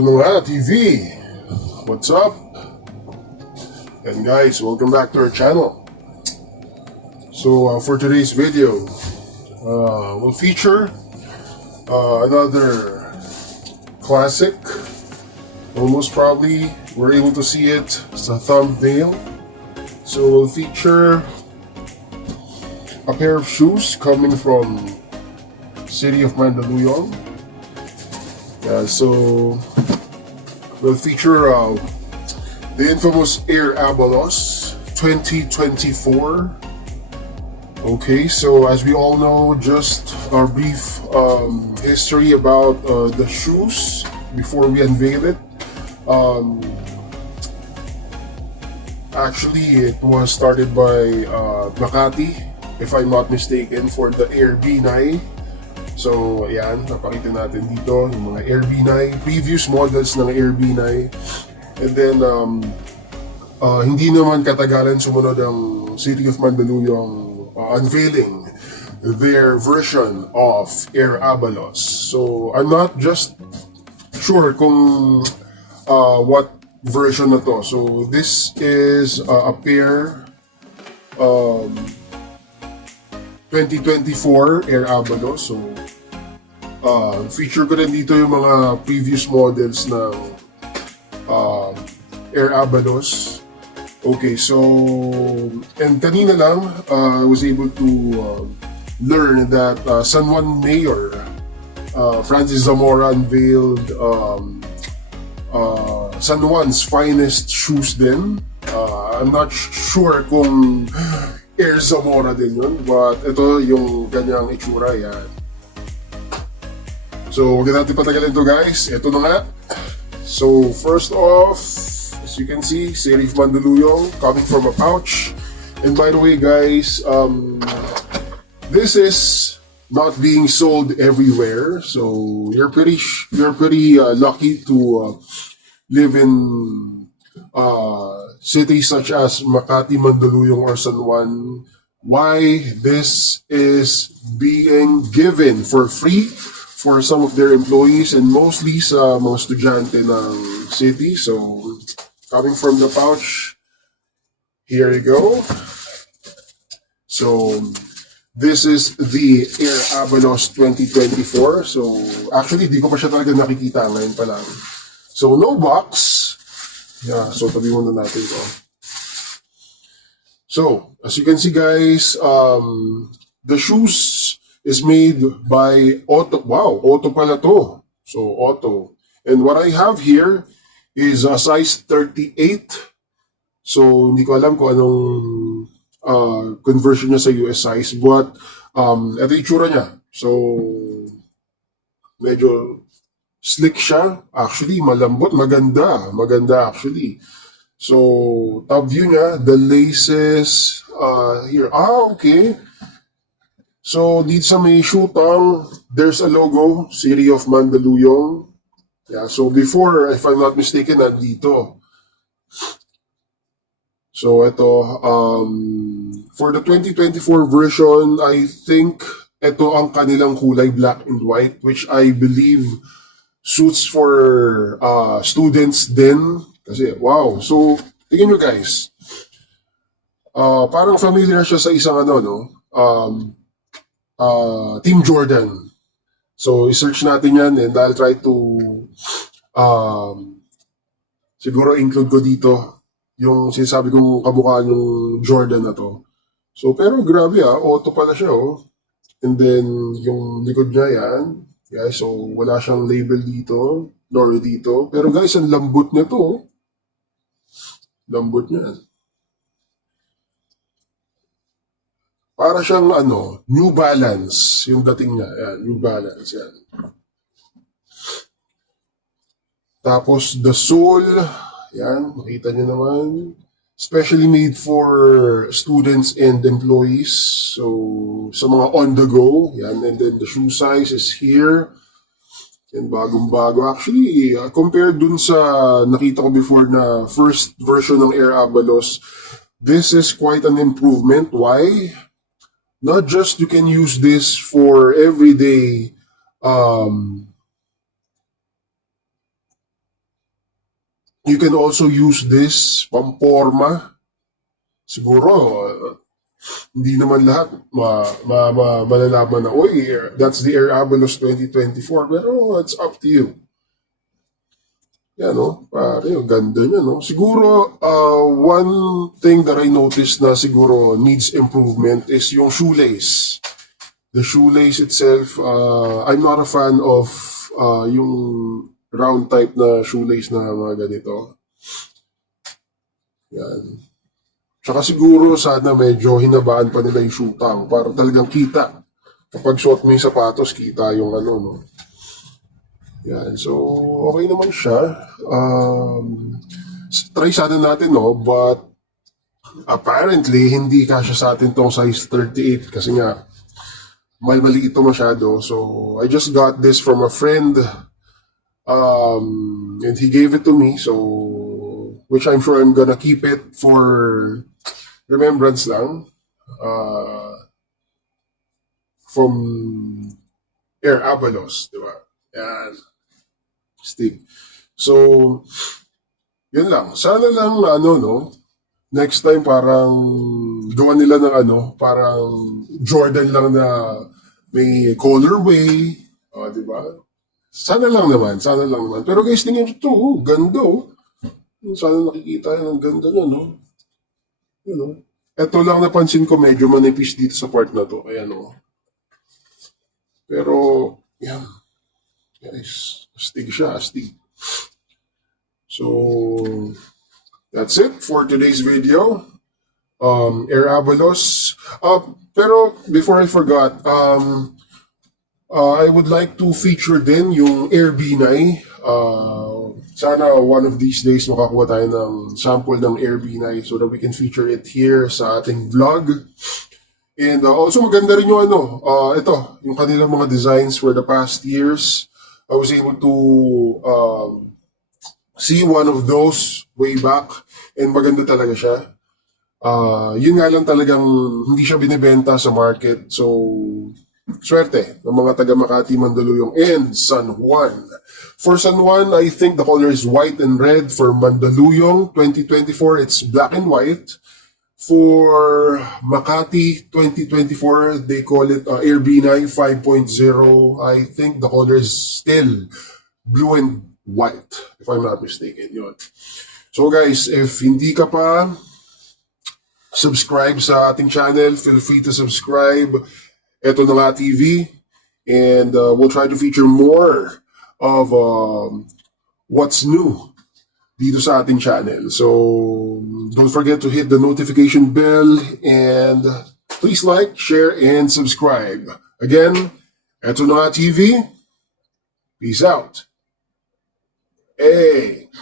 Ito na nga, TV. What's up? And guys, welcome back to our channel. So for today's video, we'll feature another classic. Most probably, we're able to see it as a thumbnail. So we'll feature a pair of shoes coming from city of Mandaluyong. So we'll feature the infamous Air Abalos 2024. Okay, so as we all know, just our brief history about the shoes before we unveil it. Actually, it was started by Makati, if I'm not mistaken, for the Air B9. So, ayan, napakita natin dito yung mga Air B9, previous models ng Air B9. And then, hindi naman katagalan sumunod ang City of Mandaluyong unveiling their version of Air Abalos. So, I'm not just sure kung what version na to. So, this is a pair 2024 Air Abalos. So, feature ko rin dito yung mga previous models ng Air Abalos. Okay, so, and kanina lang, I was able to learn that San Juan Mayor Francis Zamora unveiled San Juan's finest shoes din. I'm not sure kung Air Zamora din yun, but ito yung ganyang itsura, yan. So, huwag natin patagalin to guys. Ito na nga. So, first off, as you can see, City of Mandaluyong coming from a pouch. And by the way guys, this is not being sold everywhere. So, you're pretty lucky to live in cities such as Makati, Mandaluyong, or San Juan. Why this is being given for free for some of their employees and mostly sa mga estudyante ng city. So, coming from the pouch, here you go. So, this is the Air Abalos 2024. So, actually, di ko pa siya talaga nakikita ngayon pa lang. So, no box. Yeah, so tabi muna natin ito. So, as you can see guys, the shoes is made by Otto. Wow, Otto pala to. So, Otto. And what I have here is a size 38. So, hindi ko alam kung anong conversion niya sa US size. But, ito yung itsura niya. So, medyo slick siya. Actually, malambot. Maganda. Maganda actually. So, top view niya, the laces here. Okay. So, dito sa may shootang, there's a logo, City of Mandaluyong. Yeah, so before, if I'm not mistaken, nandito. So, ito, for the 2024 version, I think ito ang kanilang kulay, black and white, which I believe suits for students din. Kasi, wow. So, tingnan nyo guys. Parang familiar siya sa isang ano, no? Team Jordan. So, i-search natin yan and I'll try to siguro include ko dito yung sinasabi kong kamukha yung Jordan na to. So, pero grabe Otto pala siya And then, yung likod niya yan. Guys, so wala siyang label dito, nor dito. Pero guys, ang lambot niya to. Lambot niya. Para siyang New Balance yung dating niya. Yan, New Balance yan. Tapos the sole, yan, makita niyo naman. Specially made for students and employees. So, sa mga on the go, yan. And then the shoe size is here. And bagong-bago. Actually, compared dun sa nakita ko before na first version ng Air Abalos, this is quite an improvement. Why? Not just you can use this for everyday You can also use this pamporma. Siguro, hindi naman lahat malalaman na, oy, that's the Air Abalos 2024. Pero it's up to you. Yan, no? Pare, ang ganda niya, no? Siguro, one thing that I noticed na siguro needs improvement is yung shoelace. The shoelace itself, I'm not a fan of yung round type na shoelace na mga ganito. Yan. Tsaka siguro sana medyo hinabaan pa nila yung shootang para talagang kita. Kapag suot mo yung sapatos, kita yung ano, no? Yan. So, okay naman siya. Try sana natin, no? But, apparently, hindi kasya sa atin tong size 38 kasi nga, mali ito masyado. So, I just got this from a friend. And he gave it to me. So, which I'm sure I'm gonna keep it for remembrance lang. From Air Abalos, di ba? Yan. Stick. So, yun lang. Sana lang, ano, no? Next time, parang gawa nila ng ano, parang Jordan lang na may colorway. Di ba? Sana lang naman. Pero guys, tingnan nyo ito. Ganda, oh. Sana nakikita yung ganda niya, no? You know? Ito lang napansin ko, medyo manipis dito sa part na to. Ayan, no? Pero, yan. Guys, astig siya, astig. So, that's it for today's video. Air Abalos. Pero, before I forgot, I would like to feature din yung Air B9. Sana one of these days makakuha tayo ng sample ng Air B9 so that we can feature it here sa ating vlog. And also maganda rin yung ano, ito, yung kanilang mga designs for the past years. I was able to see one of those way back and maganda talaga siya. Yun nga lang talagang hindi siya binibenta sa market. So, swerte ng mga taga Makati, Mandaluyong, and San Juan. For San Juan, I think the color is white and red. For Mandaluyong 2024, it's black and white. For Makati 2024, they call it Air B9 5.0. I think the color is still blue and white, if I'm not mistaken. Yun. So guys, if hindi ka pa subscribe sa ating channel, feel free to subscribe. Ito na nga TV. And we'll try to feature more of what's new dito sa ating channel. So, don't forget to hit the notification bell and please like, share, and subscribe. Again, eto na nga TV. Peace out. Hey!